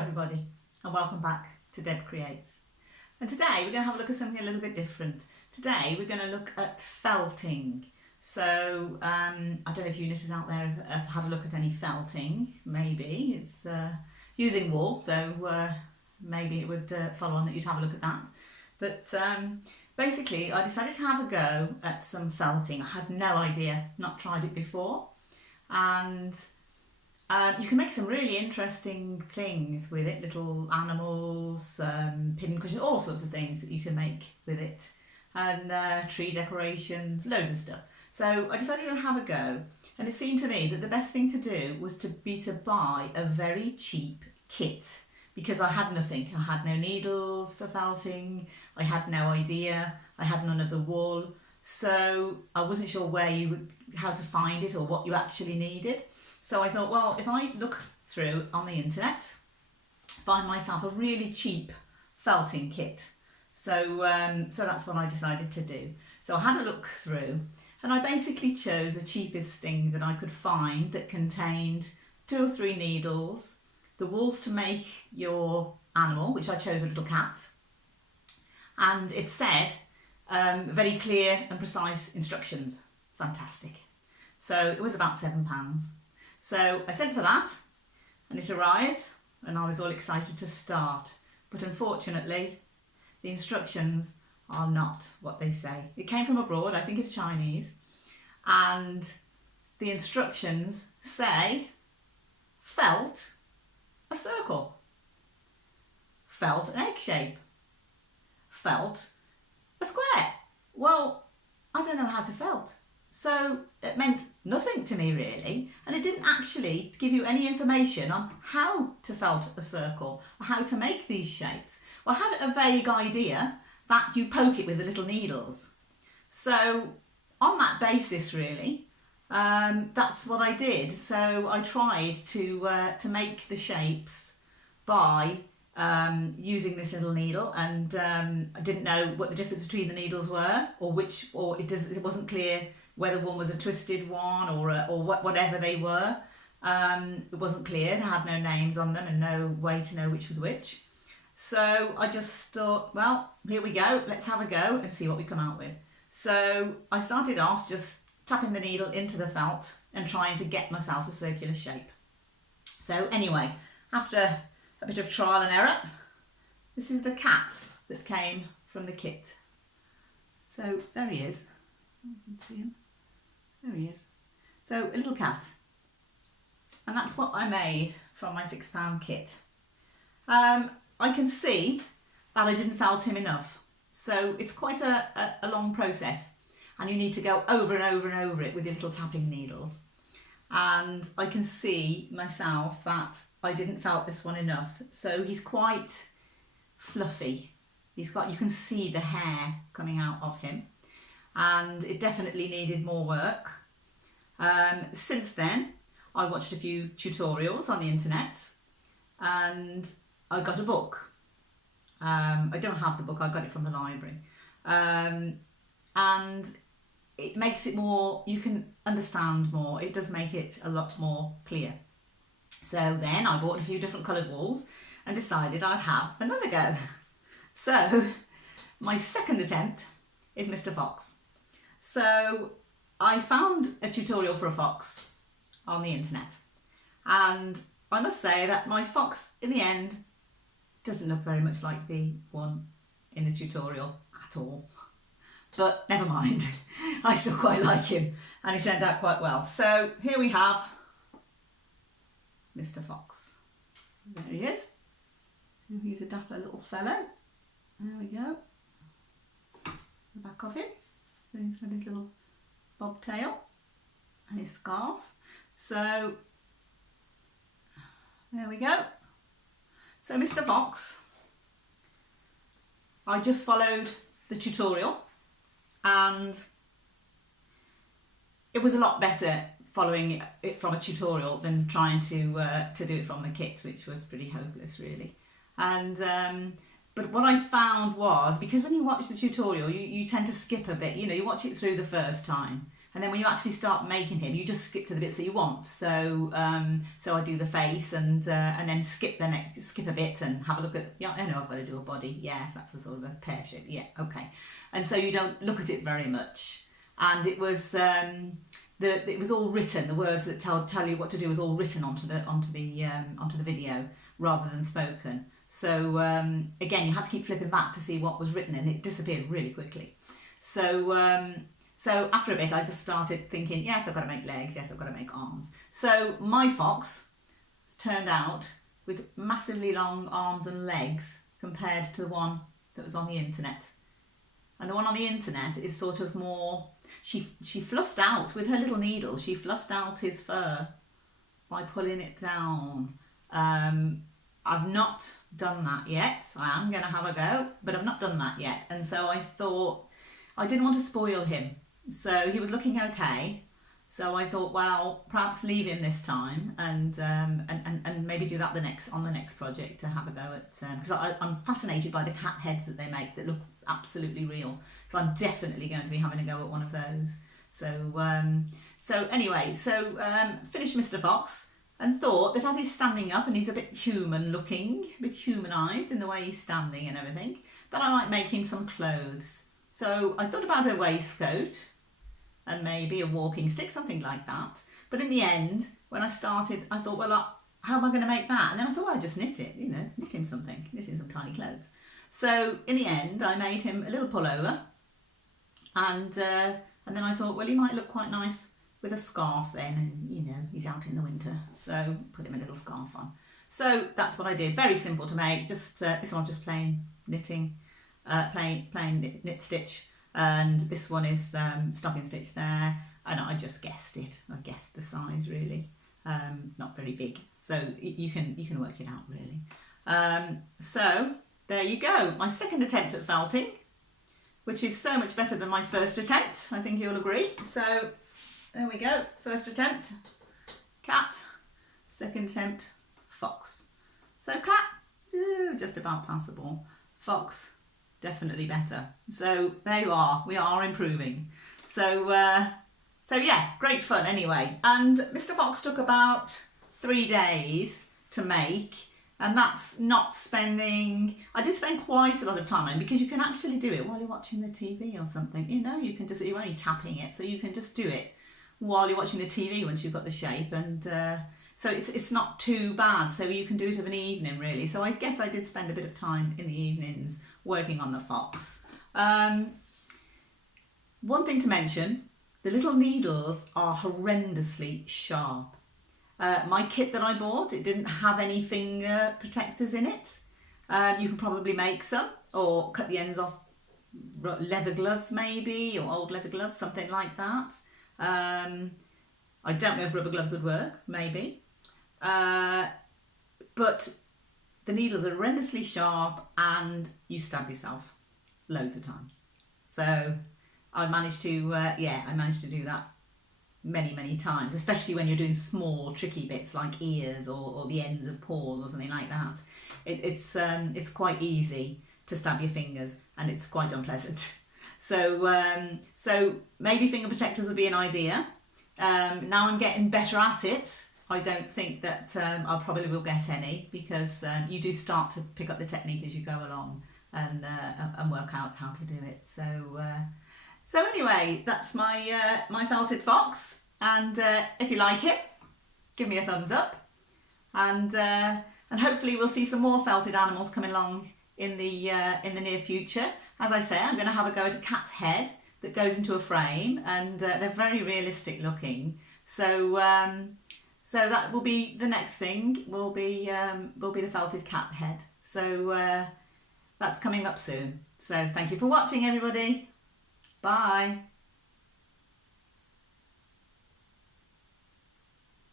Hello everybody and welcome back to Deb Creates. And today we're going to have a look at something a little bit different. Today we're going to look at felting. So I don't know if you knitters out there have had a look at any felting. Maybe it's using wool, so maybe it would follow on that you'd have a look at that. But basically I decided to have a go at some felting. I had no idea, not tried it before, and you can make some really interesting things with it, little animals, pin cushions, all sorts of things that you can make with it, and tree decorations, loads of stuff. So I decided to have a go, and it seemed to me that the best thing to do was to buy a very cheap kit, because I had nothing. I had no needles for felting, I had no idea, I had none of the wool, so I wasn't sure how to find it or what you actually needed. So I thought, well, if I look through on the internet, find myself a really cheap felting kit. So that's what I decided to do. So I had a look through, and I basically chose the cheapest thing that I could find that contained 2 or 3 needles, the wools to make your animal, which I chose a little cat, and it said very clear and precise instructions. Fantastic. So it was about £7. So I sent for that, and it arrived, and I was all excited to start. But unfortunately, the instructions are not what they say. It came from abroad, I think it's Chinese, and the instructions say felt a circle, felt an egg shape, felt a square. Well, I don't know how to felt. So it meant nothing to me really, and it didn't actually give you any information on how to felt a circle or how to make these shapes. Well, I had a vague idea that you poke it with the little needles. So on that basis really, that's what I did. So I tried to make the shapes by using this little needle, and I didn't know what the difference between the needles were, or it wasn't clear whether one was a twisted one or whatever they were. It wasn't clear. They had no names on them and no way to know which was which. So I just thought, well, here we go, let's have a go and see what we come out with. So I started off just tapping the needle into the felt and trying to get myself a circular shape. So anyway, after a bit of trial and error, this is the cat that came from the kit. So there he is. You can see him. There he is. So a little cat. And that's what I made from my £6 kit. I can see that I didn't felt him enough. So it's quite a long process, and you need to go over and over and over it with your little tapping needles. And I can see myself that I didn't felt this one enough. So he's quite fluffy. You can see the hair coming out of him, and it definitely needed more work. Since then, I watched a few tutorials on the internet, and I got a book. I don't have the book, I got it from the library. And it makes it more, you can understand more. It does make it a lot more clear. So then I bought a few different coloured wools and decided I'd have another go. So my second attempt is Mr. Fox. So I found a tutorial for a fox on the internet, and I must say that my fox in the end doesn't look very much like the one in the tutorial at all. But never mind, I still quite like him, and he turned out quite well. So here we have Mr. Fox. There he is. He's a dapper little fellow. There we go. The back of him. So he's got his little bobtail and his scarf. So there we go. So Mr. Fox, I just followed the tutorial, and it was a lot better following it from a tutorial than trying to do it from the kit, which was pretty hopeless really. And but what I found was, because when you watch the tutorial you tend to skip a bit, you know, you watch it through the first time, And then when you actually start making him, you just skip to the bits that you want. So so I do the face and then skip the next, skip a bit and have a look at, yeah, I know I've got to do a body. Yes, that's a sort of a pear shape. Yeah, okay. And so you don't look at it very much. And it was it was all written. The words that tell you what to do was all written onto the video rather than spoken. So again, you had to keep flipping back to see what was written, and it disappeared really quickly. So so after a bit, I just started thinking, yes, I've got to make legs, yes, I've got to make arms. So my fox turned out with massively long arms and legs compared to the one that was on the internet. And the one on the internet is sort of more, she fluffed out, with her little needle, she fluffed out his fur by pulling it down. I've not done that yet. I am going to have a go, but I've not done that yet. And so I thought, I didn't want to spoil him. So he was looking okay. So I thought, well, perhaps leave him this time and maybe do that on the next project to have a go at, because I'm fascinated by the cat heads that they make that look absolutely real. So I'm definitely going to be having a go at one of those. So anyway, finished Mr. Fox and thought that as he's standing up and he's a bit human looking, a bit humanised in the way he's standing and everything, that I might make him some clothes. So I thought about a waistcoat and maybe a walking stick, something like that. But in the end, when I started, I thought, well, how am I going to make that? And then I thought, well, I'll just knit it, knit him some tiny clothes. So in the end, I made him a little pullover, and then I thought, well, he might look quite nice with a scarf then, and he's out in the winter, so put him a little scarf on. So that's what I did. Very simple to make. Just this one's just plain knitting, plain knit stitch. And this one is stocking stitch there, and I just guessed it. I guessed the size really, not very big. So you can work it out really. So there you go. My second attempt at felting, which is so much better than my first attempt. I think you'll agree. So there we go. First attempt, cat. Second attempt, fox. So cat, just about passable. Fox, definitely better. So there you are, we are improving. So yeah, great fun anyway. And Mr. Fox took about 3 days to make, and that's not spending, I did spend quite a lot of time on it because you can actually do it while you're watching the TV or something. You can just, you're only tapping it, so you can just do it while you're watching the TV once you've got the shape, and so it's not too bad. So you can do it of an evening really. So I guess I did spend a bit of time in the evenings working on the fox. One thing to mention, the little needles are horrendously sharp. My kit that I bought, it didn't have any finger protectors in it. You can probably make some, or cut the ends off leather gloves maybe, or old leather gloves, something like that. I don't know if rubber gloves would work, maybe. But the needles are horrendously sharp and you stab yourself loads of times. So I managed to do that many times, especially when you're doing small tricky bits like ears or the ends of paws or something like that. It's quite easy to stab your fingers and it's quite unpleasant. So maybe finger protectors would be an idea. Now I'm getting better at it. I don't think that I probably will get any, because you do start to pick up the technique as you go along and work out how to do it. So anyway, that's my felted fox, and if you like it, give me a thumbs up, and hopefully we'll see some more felted animals coming along in the near future. As I say, I'm going to have a go at a cat's head that goes into a frame, and they're very realistic looking. So that will be the next thing. Will be the felted cat head. So that's coming up soon. So thank you for watching, everybody. Bye.